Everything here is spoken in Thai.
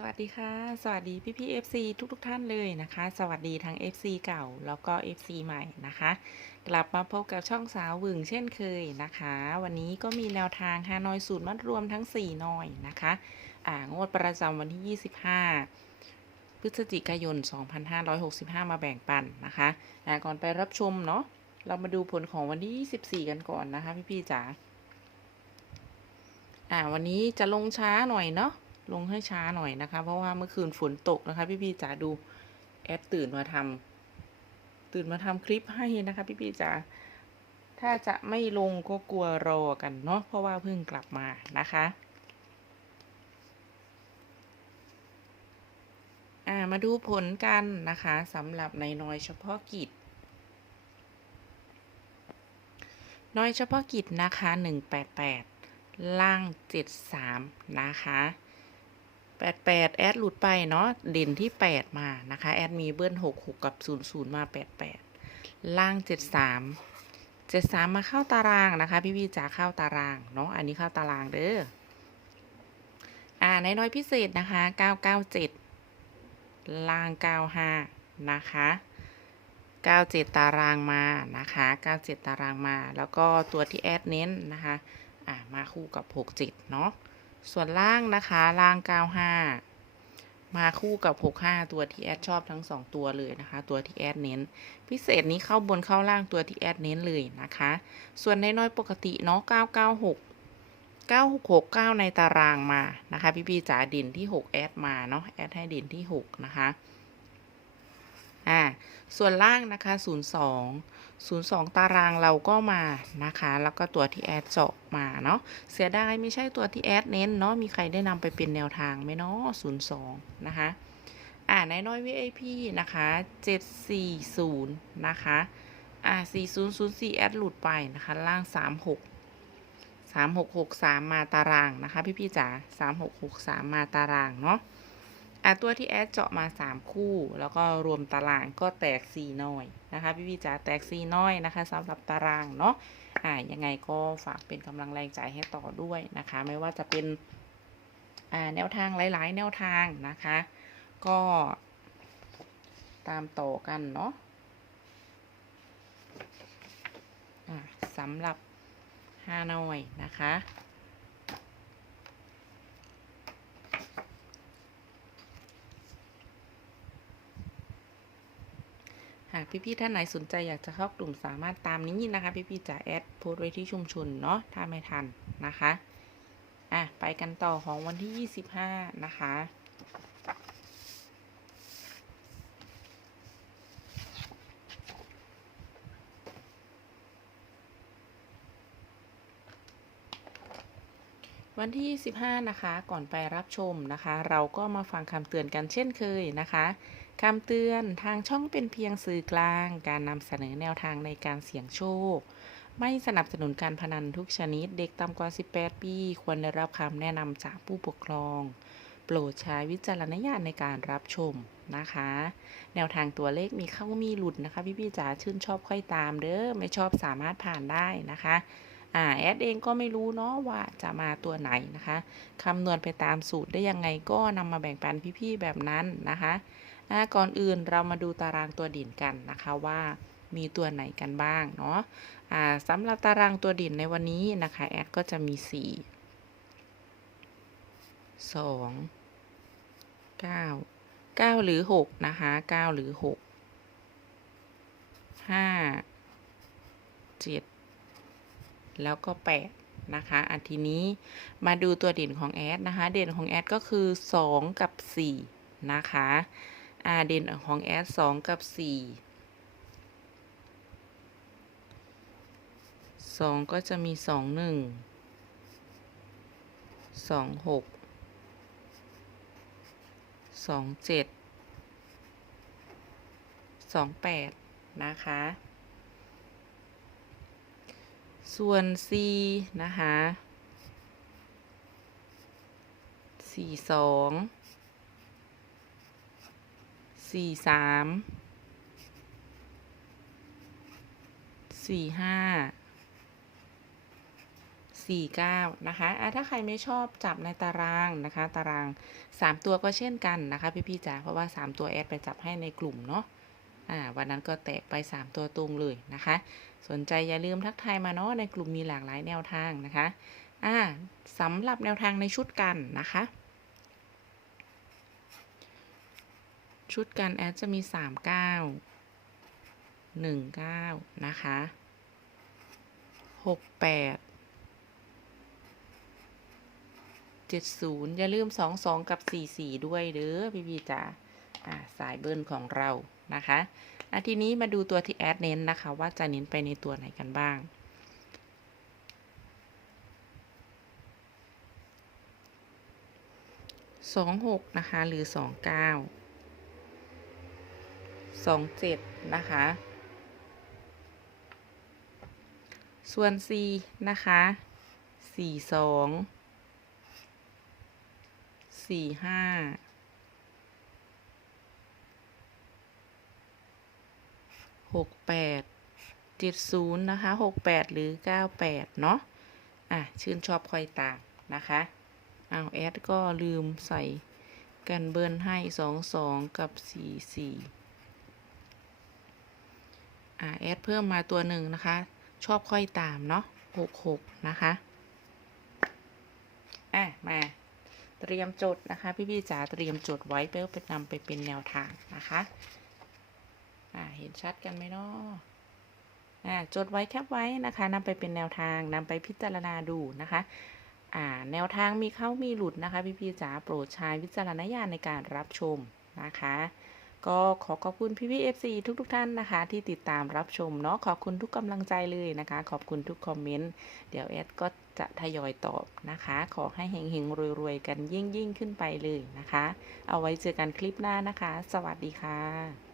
สวัสดีค่ะ สวัสดีพี่พี่ๆ FC ทุกทุกท่านเลยนะคะ สวัสดีทั้ง FC เก่าแล้วก็ FC ใหม่นะคะ กลับมาพบกับช่องสาวหวึงเช่นเคยนะคะ วันนี้ก็มีแนวทางฮานอยสูตรมัดรวมทั้ง 4 หน่อยนะคะ อ่างวดประจำวันที่ 25 พฤศจิกายน 2565 มาแบ่งปันนะคะอ่าก่อนไปรับชมเนาะเรามาดูผลของวันที่ 24 กันก่อนนะคะ พี่พี่จ๋าอ่าวันนี้จะลงช้าหน่อยเนาะ ลงให้ช้าหน่อยนะคะ เพราะว่าเมื่อคืนฝนตกนะคะ พี่ๆจ๋าดูแอดตื่นมาทำตื่นมาทำคลิปให้นะคะ พี่ๆจ๋าถ้าจะไม่ลงก็กลัวรอกันเนาะเพราะว่าเพิ่งกลับมานะคะ่ามาดูผลกันนะคะสำหรับในน้อยเฉพาะกิจ น้อยเฉพาะกิจนะคะ 188 ล่าง 73 นะคะ 88 แอดหลุดไปเนาะเด่นที่ 8 มานะคะ แอดมีเบิ้ล66 กับ 00 มา 88 ล่าง 73 73 มาเข้าตารางนะคะ พี่พี่จ๋าเข้าตารางเนาะอันนี้เข้าตารางเด้ออ่าในน้อยพิเศษนะคะ 997 ล่าง 95 นะคะ 97 ตารางมานะคะ 97 ตารางมา แล้วก็ตัวที่แอดเน้นนะคะ อ่ามาคู่กับ 67 เนาะ ส่วนล่างนะคะล่าง 95 มาคู่กับ 65 ตัวที่แอดชอบทั้ง 2 ตัวเลยนะคะ ตัวที่แอดเน้น พิเศษนี้เข้าบนเข้าล่างตัวที่แอดเน้นเลยนะคะ ส่วนในน้อยปกติเนาะ996 9669 ในตารางมานะคะ พี่พี่ๆจ๋าดินที่ 6 แอดมาเนาะแอดให้ดินที่ 6 นะคะ อ่าส่วนล่างนะคะ02 02 ตารางเราก็มานะคะ แล้วก็ตัวที่แอดเจาะมาเนาะเสียดายไม่ใช่ตัวที่แอดเน้นเนาะมีใครได้นำไปเป็นแนวทางไหมเนาะ02 นะคะอ่าในน้อย VIP นะคะ 740 นะคะอ่า4004 แอดหลุดไปนะคะ ล่าง 36 3663 มาตารางนะคะ พี่พี่ๆจ๋า3663 มาตารางเนาะ อะตัวที่แอดเจาะมา 3 คู่ แล้วก็รวมตารางก็แตก4น้อยนะคะพี่พี่จ๋าแตก4น้อยนะคะสำหรับตารางเนาะอ่ายังไงก็ฝากเป็นกำลังแรงใจให้ต่อด้วยนะคะ ไม่ว่าจะเป็นอ่าแนวทางหลาย ๆ แนวทางนะคะ ก็ตามต่อกันเนาะสำหรับฮานอยนะคะ หาก พี่ๆท่านไหนสนใจอยากจะเข้ากลุ่มสามารถตามนี้นะคะ พี่ๆจะแอดโพสต์ไว้ที่ชุมชนเนาะถ้าไม่ทันนะคะอะไปกันต่อของวันที่ 25 นะคะวันที่25นะคะ ก่อนไปรับชมนะคะ เราก็มาฟังคำเตือนกันเช่นเคยนะคะ คำเตือนทางช่องเป็นเพียงสื่อกลาง การนำเสนอแนวทางในการเสี่ยงโชค ไม่สนับสนุนการพนันทุกชนิด เด็กต่ำกว่า 18 ปี ควรได้รับคำแนะนำจากผู้ปกครอง โปรดใช้วิจารณญาณในการรับชมนะคะ แนวทางตัวเลขมีเข้ามีหลุดนะคะ พี่ๆจ๋าชื่นชอบค่อยตามเด้อไม่ชอบสามารถผ่านได้นะคะอ่าแอดเองก็ไม่รู้เนาะว่าจะมาตัวไหนนะคะคำนวณไปตามสูตรได้ยังไงก็นำมาแบ่งปันพี่ๆแบบนั้นนะคะ อ่าก่อนอื่นเรามาดูตารางตัวดิ่นกันนะคะว่ามีตัวไหนกันบ้างเนาะอ่าสำหรับตารางตัวดิ่นในวันนี้นะคะแอดก็จะมี 4 2 9 9 หรือ 6 นะคะ 9 หรือ 6 5 7 แล้วก็ 8 นะคะอันทีนี้มาดูตัวเด่นของแอดนะคะ เด่นของแอดก็คือ 2 กับ 4 นะคะ อาเด่นของแอด2กับ4 2ก็จะมี2 1 2 6 2 7 2 8นะคะ ส่วน C นะคะสี่สอง สี่สามสี่ห้า49นะคะอะถ้าใครไม่ชอบจับในตารางนะคะ ตาราง3ตัวก็เช่นกันนะคะพี่ๆจ๋าเพราะว่า3ตัวแอดไปจับให้ในกลุ่มเนาะอ่าวันนั้นก็แตกไป 3 ตัวตรงเลยนะคะ สนใจอย่าลืมทักทายมาเนาะในกลุ่มมีหลากหลายแนวทางนะคะอ่าสำหรับแนวทางในชุดกันนะคะ ชุดกันแอดจะมี 39 19 นะคะ 68 70 อย่าลืม 22 กับ 44 ด้วยเด้อพี่พี่จ๋าสายเบิ้ลของเรานะคะอะทีนี้มาดูตัวที่แอดเน้นนะคะ ว่าจะเน้นไปในตัวไหนกันบ้างสองหกนะคะ หรือสองเก้า สองเจ็ดนะคะ ส่วน C นะคะสี่สองสี่ห้าหกแปดเจ็ดศูนย์นะคะหกแปดหรือเก้าแปดเนาะอะ ชื่นชอบคอยตามนะคะเอาแอดก็ลืมใส่กันเบิร์นให้สองสองกับสี่สี่ อะแอดเพิ่มมาตัวหนึ่งนะคะ ชอบค่อยตามเนาะหกหกนะคะอะมาเตรียมจดนะคะพี่ๆจ๋าเตรียมจดไว้เพื่อไปนำไปเป็นแนวทางนะคะอ่าเห็นชัดกันไหมเนาะอ่าจดไว้แคปไว้นะคะนำไปเป็นแนวทางนำไปพิจารณาดูนะคะอ่าแนวทางมีเข้ามีหลุดนะคะ พี่ๆจ๋าโปรดใช้วิจารณญาณในการรับชมนะคะ ก็ขอขอบคุณพี่พี่เอฟซีทุกทุกๆท่านนะคะ ที่ติดตามรับชมเนาะขอบคุณทุกกำลังใจเลยนะคะ ขอบคุณทุกคอมเมนต์เดี๋ยวแอดก็จะทยอยตอบนะคะ ขอให้เฮงๆรวยๆกันยิ่งยิ่งๆขึ้นไปเลยนะคะ เอาไว้เจอกันคลิปหน้านะคะ สวัสดีค่ะ